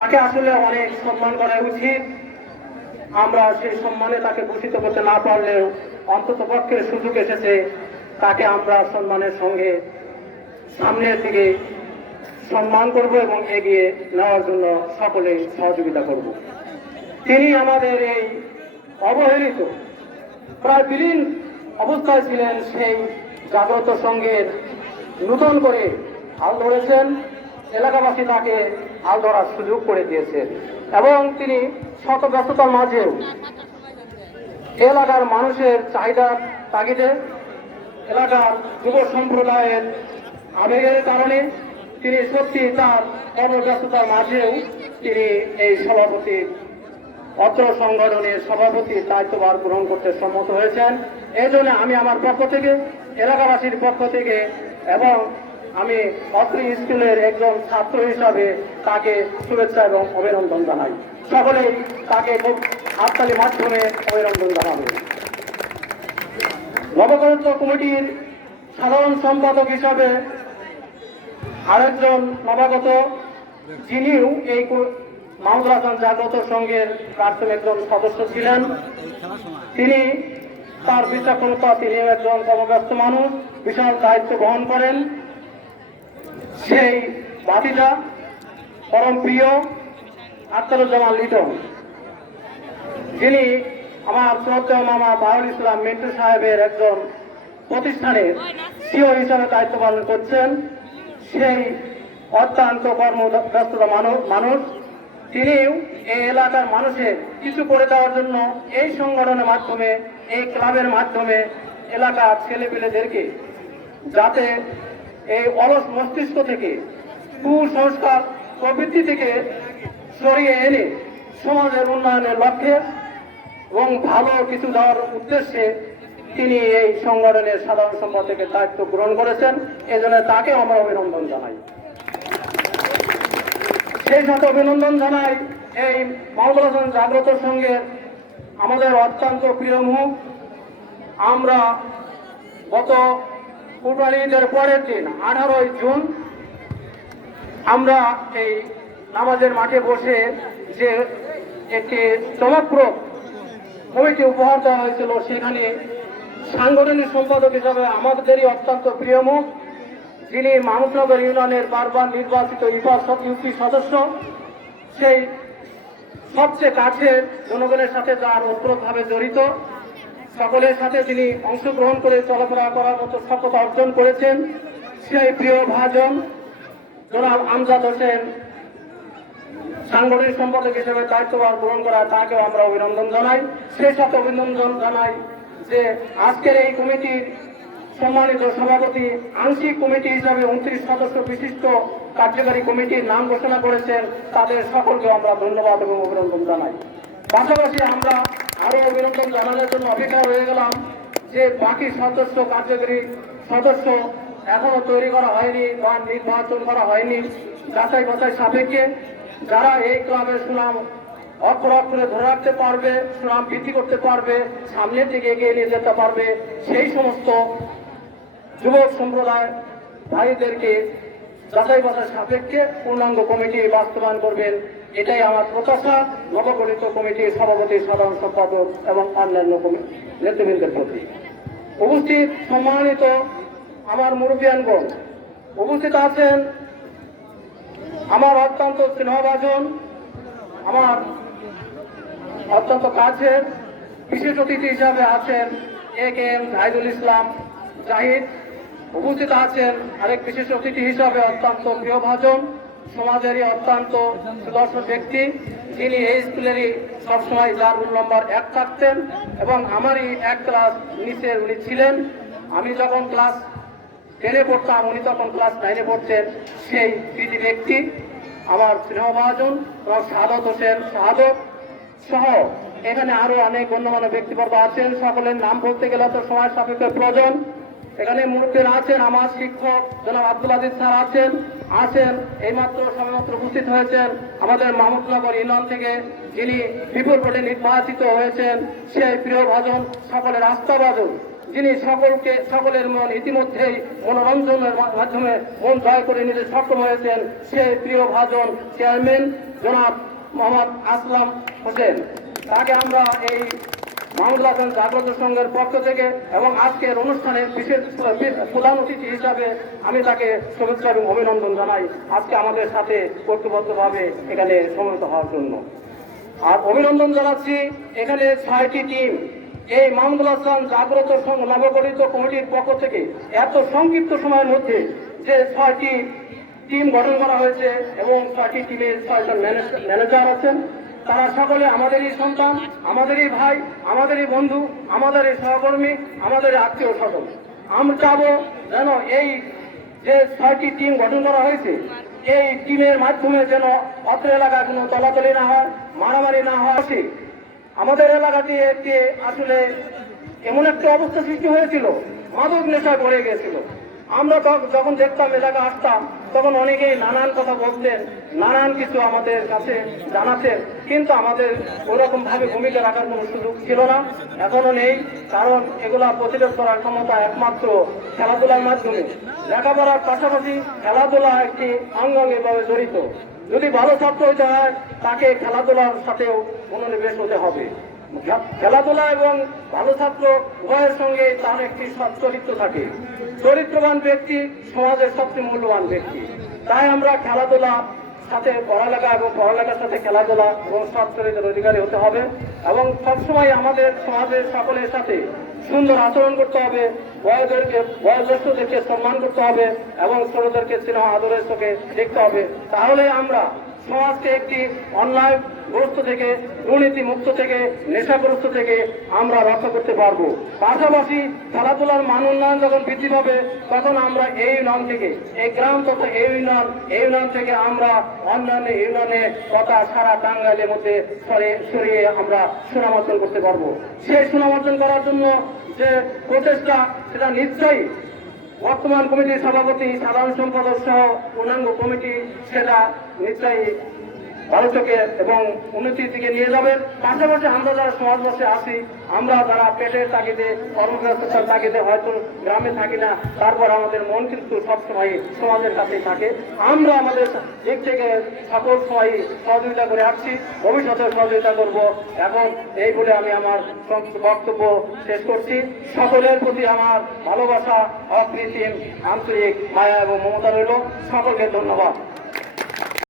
তাকে আসলে অনেক সম্মান করা উচিত। আমরা সেই সম্মানে তাকে ভূষিত করতে না পারলেও অন্তত পক্ষে সুযোগ এসেছে, তাকে আমরা সম্মানের সঙ্গে সামনের দিকে সম্মান করব এবং এগিয়ে নেওয়ার জন্য সকলে সহযোগিতা করব। তিনি আমাদের এই অবহেলিত প্রায় বিলীন অবস্থায় ছিলেন, সেই জাগ্রত সংঘের নূতন করে হাল ধরেছেন। এলাকাবাসী তাকে হাল ধরার সুযোগ করে দিয়েছেন এবং তিনি শত ব্যস্ততার মাঝেও এলাকার মানুষের চাহিদার তাগিদে, এলাকার যুব সম্প্রদায়ের আবেগের কারণে তিনি সত্যি তার কর্মব্যস্ততার মাঝেও তিনি এই সভাপতি অত্র সংগঠনের সভাপতির দায়িত্বভার গ্রহণ করতে সম্মত হয়েছেন। এই জন্য আমি আমার পক্ষ থেকে, এলাকাবাসীর পক্ষ থেকে এবং আমি অত্র স্কুলের একজন ছাত্র হিসাবে তাকে শুভেচ্ছা এবং অভিনন্দন জানাই। সকলেই তাকে খুব হাততালির মাধ্যমে অভিনন্দন জানাবে। নবগঠিত কমিটির সাধারণ সম্পাদক হিসাবে আরেকজন নবাগত, যিনিও এই মাহমুদুল হাসান জাগ্রত সংঘের প্রাক্তন একজন সদস্য ছিলেন। তিনি তার বিচক্ষণতা, তিনি একজন কর্মব্যস্ত মানুষ, বিশাল দায়িত্ব বহন করেন। সেই বাতিটা পরম প্রিয় আখতারুজ্জামান লিটন, যিনি আমার শ্রদ্ধেয় মামা বাহুল ইসলাম মিন্টু সাহেবের একজন প্রতিষ্ঠানের সিও হিসাবে দায়িত্ব পালন করছেন। সেই অত্যন্ত কর্মব্যস্ততা মানুষ, তিনিও এই এলাকার মানুষের কিছু করে দেওয়ার জন্য এই সংগঠনের মাধ্যমে, এই ক্লাবের মাধ্যমে এলাকার ছেলেপেলেদেরকে যাতে এই অলস মস্তিষ্ক থেকে, কুসংস্কার প্রবৃত্তি থেকে সরিয়ে এনে সমাজের উন্নয়নের লক্ষ্যে এবং ভালো কিছু দেওয়ার উদ্দেশ্যে তিনি এই সংগঠনের সাধারণ সম্পাদকের দায়িত্ব গ্রহণ করেছেন। এজন্য তাকে আমরা অভিনন্দন জানাই। সেই সাথে অভিনন্দন জানাই এই মাহমুদুল হাসান জাগ্রত সংঘের আমাদের অত্যন্ত প্রিয় মুখ। আমরা গত কুরবানি ঈদের পরের দিন 18ই জুন আমরা এই নামাজের মাঠে বসে যে একটি চমকপ্রদ কমিটি উপহার দেওয়া হয়েছিল, সেখানে সাংগঠনিক সম্পাদক হিসাবে আমাদেরই অত্যন্ত প্রিয় মুখ, যিনি মাহমুদনগর ইউনিয়নের বারবার নির্বাচিত ইউপি সদস্য, সেই সবচেয়ে কাছের জনগণের সাথে যার ওতপ্রোতভাবে জড়িত, সকলের সাথে তিনি অংশগ্রহণ করে চলাফেরা করার মতো সফলতা অর্জন করেছেন, সেই প্রিয় ভাজন জনাব আমজাদ হোসেন সাংগঠনিক সম্পাদক হিসেবে দায়িত্বভার গ্রহণ করা, তাকেও আমরা অভিনন্দন জানাই। সেই সাথে অভিনন্দন জানাই যে আজকের এই কমিটির সম্মানিত সভাপতি আংশিক কমিটি হিসাবে 29 সদস্য বিশিষ্ট কার্যকারী কমিটির নাম ঘোষণা করেছেন, তাদের সকলকে আমরা ধন্যবাদ এবং অভিনন্দন জানাই। পাশাপাশি আমরা আরো অভিনন্দন জানানোর জন্য অপেক্ষা হয়ে গেলাম যে বাকি সদস্য, কার্যকারী সদস্য এখনো তৈরি করা হয়নি বা নির্বাচন করা হয়নি, যাচাই বাছাই সাপেক্ষে যারা এই ক্লাবের সুনাম অক্ষরে অক্ষরে ধরে রাখতে পারবে, সুনাম বৃদ্ধি করতে পারবে, সামনের দিকে এগিয়ে নিয়ে যেতে পারবে, সেই সমস্ত যুবক সম্প্রদায় ভাইদেরকে যাচাই বাছাই সাপেক্ষে পূর্ণাঙ্গ কমিটি বাস্তবায়ন করবেন, এটাই আমার প্রত্যাশা নবগঠিত কমিটির সভাপতি, সাধারণ সম্পাদক এবং অন্যান্য নেতৃবৃন্দের প্রতি। উপস্থিত সম্মানিত আমার মুরব্বিয়ানগণ, উপস্থিত আছেন আমার অত্যন্ত স্নেহভাজন, আমার অত্যন্ত কাছের বিশেষ অতিথি হিসাবে আছেন AKM জাহিদুল ইসলাম জাহিদ। উপস্থিত আছেন আরেক বিশেষ অতিথি হিসাবে অত্যন্ত প্রিয়ভাজন, সমাজেরই অত্যন্ত সুদর্শন ব্যক্তি, যিনি এই স্কুলেরই সবসময় যার রোল নম্বর 1 থাকতেন এবং আমারই 1 ক্লাস নিচে উনি ছিলেন। আমি যখন ক্লাস 10-এ পড়তাম, উনি তখন ক্লাস 9-এ পড়তেন। সেই কৃতি ব্যক্তি আমার স্নেহভাজন এবং শাহাদত হোসেন শাহাদত সহ এখানে আরো অনেক গণ্যমান্য ব্যক্তিবর্গ আছেন। সকলের নাম বলতে গেলে তো সময় সাপেক্ষে প্রয়োজন। এখানে মুরব্বীরা আছেন, আমার শিক্ষক জনাব আব্দুল আজিজ স্যার আছেন এইমাত্র সময়মাত্র উপস্থিত হয়েছেন আমাদের মাহমুদনগর ইউনিয়ন থেকে, যিনি বিপুল ভোটে নির্বাচিত হয়েছেন, সেই প্রিয় ভাজন, সকলের আস্থাভাজন যিনি সকলের মন ইতিমধ্যেই মনোরঞ্জনের মাধ্যমে মন জয় করে নিতে সক্ষম হয়েছেন, সে প্রিয় ভাজন চেয়ারম্যান জনাব মোহাম্মদ আসলাম হোসেন। তাকে আমরা এই মাহমুদুল হাসান জাগ্রত সংঘের পক্ষ থেকে এবং আজকের অনুষ্ঠানের বিশেষ প্রধান অতিথি হিসাবে আমি তাকে শুভেচ্ছা এবং অভিনন্দন জানাই আজকে আমাদের সাথে কর্তৃপক্ষভাবে এখানে সমবেত হওয়ার জন্য। আর অভিনন্দন জানাচ্ছি এখানে 6টি টিম এই মাহমুদুল হাসান জাগ্রত সংঘ নবগঠিত কমিটির পক্ষ থেকে এত সংক্ষিপ্ত সময়ের মধ্যে যে 6টি টিম গঠন করা হয়েছে এবং 6টি টিমের 6জন ম্যানেজার আছেন। তারা সকলে আমাদেরই সন্তান, আমাদেরই ভাই, আমাদেরই বন্ধু, আমাদেরই সহকর্মী, আমাদের আত্মীয় স্বজন। আমরা চাবো যেন এই যে 6টি টিম গঠন করা হয়েছে এই টিমের মাধ্যমে যেন অত্র এলাকায় কোনো তলাতলি না হয়, মারামারি না হয়। আমাদের এলাকাতে একটি আসলে এমন একটা অবস্থা সৃষ্টি হয়েছিল, মাদক নেশায় পড়ে গিয়েছিল। আমরা যখন দেখতাম এলাকা আসতাম তখন অনেকেই নানান কথা বলতেন, নানান কিছু আমাদের কাছে জানাতেন, কিন্তু আমাদের ওরকম ভাবে ভূমিকা রাখার কোনো সুযোগ ছিল না, এখনো নেই। কারণ এগুলা প্রতিরোধ করার ক্ষমতা একমাত্র খেলাধুলার মাধ্যমে। লেখাপড়ার পাশাপাশি খেলাধুলা একটি অঙ্গাঙ্গিভাবে জড়িত। যদি ভালো ছাত্র হতে হয় তাকে খেলাধুলার সাথেও মনোনিবেশ হতে হবে। খেলাধুলা এবং ভালো ছাত্র উভয়ের সঙ্গে তার একটি চরিত্র থাকে। চরিত্রবান ব্যক্তি সমাজের সবচেয়ে মূল্যবান ব্যক্তি। তাই আমরা খেলাধুলা সাথে পড়ালেখা এবং পড়ালেখার সাথে খেলাধুলা এবং সৎ চরিত্রের অধিকারী হতে হবে এবং সবসময় আমাদের সমাজের সকলের সাথে সুন্দর আচরণ করতে হবে। বয়োজ্যেষ্ঠদেরকে সম্মান করতে হবে এবং ছোটদেরকে স্নেহ আদরের চোখে দেখতে হবে। তাহলে আমরা সমাজকে একটি অন্যায় গ্রস্ত থেকে, দুর্নীতি মুক্ত থেকে, নেশাগ্রস্ত থেকে আমরা রক্ষা করতে পারবো। পাশাপাশি খেলাধুলার মান উন্নয়ন যখন বৃদ্ধি পাবে তখন আমরা এই ইউনিয়ন থেকে, এই গ্রাম তথা এই ইউনিয়ন থেকে আমরা অন্যান্য ইউনিয়নে তথা সারা টাঙ্গাইলের মধ্যে সরিয়ে আমরা সুনাম অর্জন করতে পারবো। সেই সুনাম অর্জন করার জন্য যে প্রচেষ্টা, সেটা নিশ্চয়ই বর্তমান কমিটির সভাপতি, সাধারণ সম্পাদক সহ পূর্ণাঙ্গ কমিটি সেটা নিশ্চয়ই ভালো চোখে এবং উন্নতির দিকে নিয়ে যাবেন। পাশাপাশি আমরা যারা সমাজবাসী আছি, আমরা যারা পেটের তাগিদে, কর্মব্যস্ততার তাগিদে হয়তো গ্রামে থাকি না, তারপর আমাদের মন কিন্তু সবসময় সমাজের কাছেই থাকে। আমরা আমাদের দিক থেকে সকল সময় সহযোগিতা করে আসছি, ভবিষ্যতে সহযোগিতা করব। এখন এই বলে আমি আমার বক্তব্য শেষ করছি। সকলের প্রতি আমার ভালোবাসা, অকৃত্রিম, আন্তরিক মায়া এবং মমতা রইল। সকলকে ধন্যবাদ।